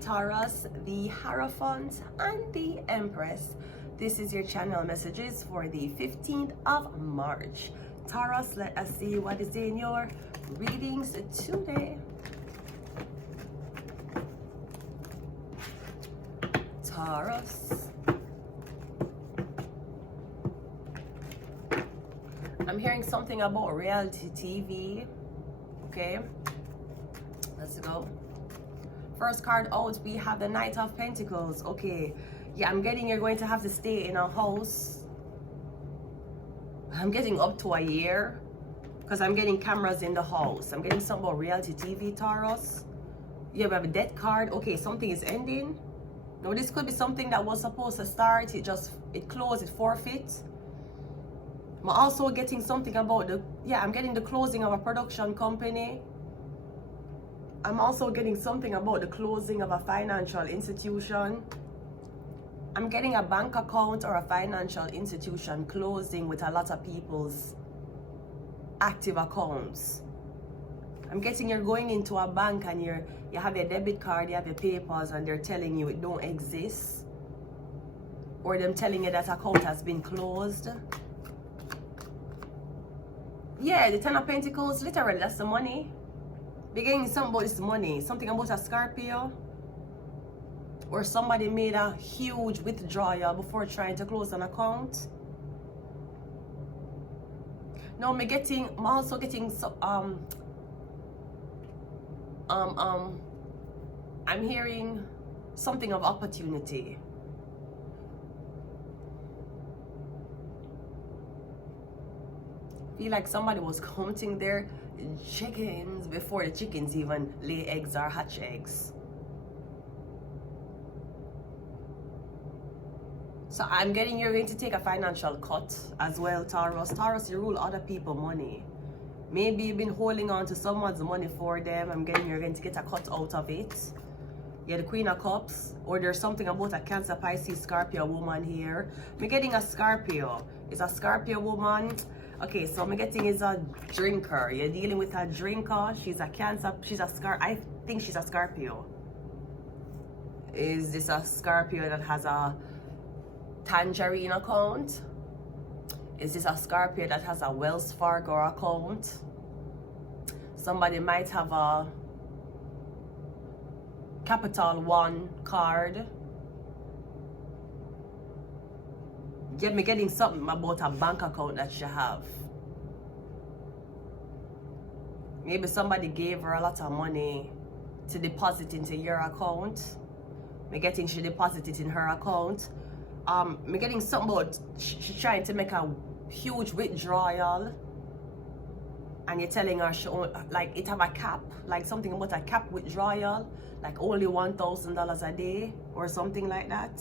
Taurus, the Hierophant, and the Empress. This is your channel messages for the 15th of March. Taurus, let us see what is in your readings today. Taurus. I'm hearing something about reality TV. Okay, let's go. First card out, we have the Knight of Pentacles. Okay, yeah, I'm getting you're going to have to stay in a house. I'm getting up to a year because I'm getting cameras in the house. I'm getting something about reality TV, Taurus. Yeah, we have a death card. Okay, something is ending. Now this could be something that was supposed to start. It closed, it forfeit. I'm also getting something about I'm getting the closing of a production company. I'm also getting something about the closing of a financial institution. I'm getting a bank account or a financial institution closing with a lot of people's active accounts. I'm getting you're going into a bank and you have your debit card, you have your papers, and they're telling you it don't exist. Or them telling you that account has been closed. Yeah, the Ten of Pentacles, literally, that's the money. Beginning something about this money, something about a Scorpio, or somebody made a huge withdrawal before trying to close an account. Now I'm also getting I'm hearing something of opportunity. Feel like somebody was counting their chickens before the chickens even lay eggs or hatch eggs. So I'm getting you're going to take a financial cut as well, Taurus. Taurus, you rule other people money. Maybe you've been holding on to someone's money for them. I'm getting you're going to get a cut out of it. Yeah, the Queen of Cups. Or there's something about a Cancer, Pisces, Scorpio woman here. I'm getting a Scorpio. It's a Scorpio woman. Okay, so I'm getting is a drinker. You're dealing with a drinker. She's a Cancer. I think she's a Scorpio. Is this a Scorpio that has a Tangerine account? Is this a Scorpio that has a Wells Fargo account? Somebody might have a Capital One card. Get me getting something about a bank account that she have. Maybe somebody gave her a lot of money to deposit into your account. Me getting she deposited in her account. Me getting something about she's trying to make a huge withdrawal, and you're telling her like it have a cap, like something about a cap withdrawal, like only $1,000 a day or something like that.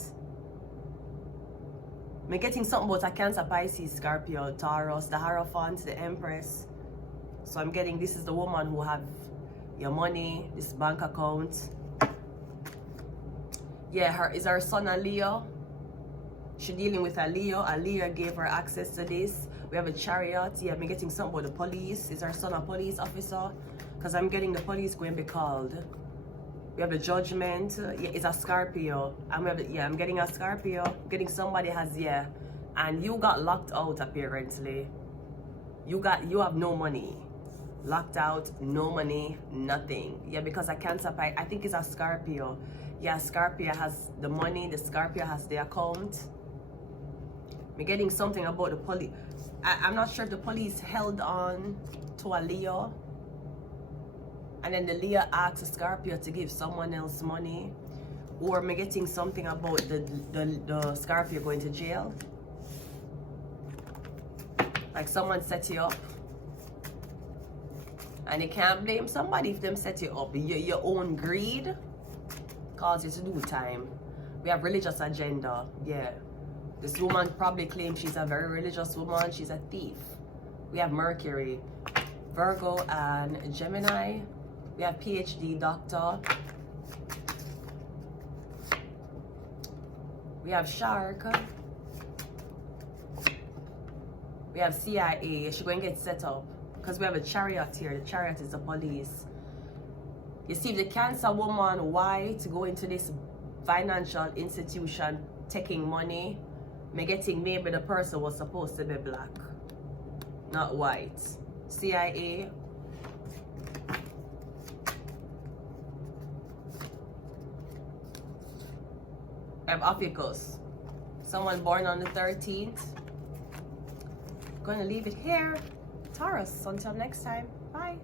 I'm getting something about a Cancer, Pisces, Scorpio, Taurus, the Hierophant, the Empress. So I'm getting this is the woman who have your money, this bank account. Yeah, is her son a Leo? She's dealing with a Leo. A Leo gave her access to this. We have a Chariot. Yeah, I'm getting something about the police. Is her son a police officer? Because I'm getting the police going to be called. We have the Judgment. Yeah, it's a Scorpio. And we have I'm getting a Scorpio. Getting somebody has, and you got locked out apparently. You have no money. Locked out, no money, nothing. Yeah, because a Cancer, I think it's a Scorpio. Yeah, Scorpio has the money. The Scorpio has the account. I'm getting something about the police. I'm not sure if the police held on to a Leo. And then the Leo asks the Scorpio to give someone else money. Or am I getting something about the Scorpio going to jail? Like someone set you up. And you can't blame somebody if them set you up. Your own greed cause you to do time. We have religious agenda. Yeah. This woman probably claims she's a very religious woman. She's a thief. We have Mercury, Virgo, and Gemini. We have PhD doctor. We have Shark. We have CIA. She's going to get set up. Because we have a Chariot here. The Chariot is the police. You see, the Cancer woman, why to go into this financial institution taking money? Me getting maybe the person was supposed to be black, not white. CIA. Ophiuchus. Someone born on the 13th. Gonna leave it here. Taurus, until next time. Bye.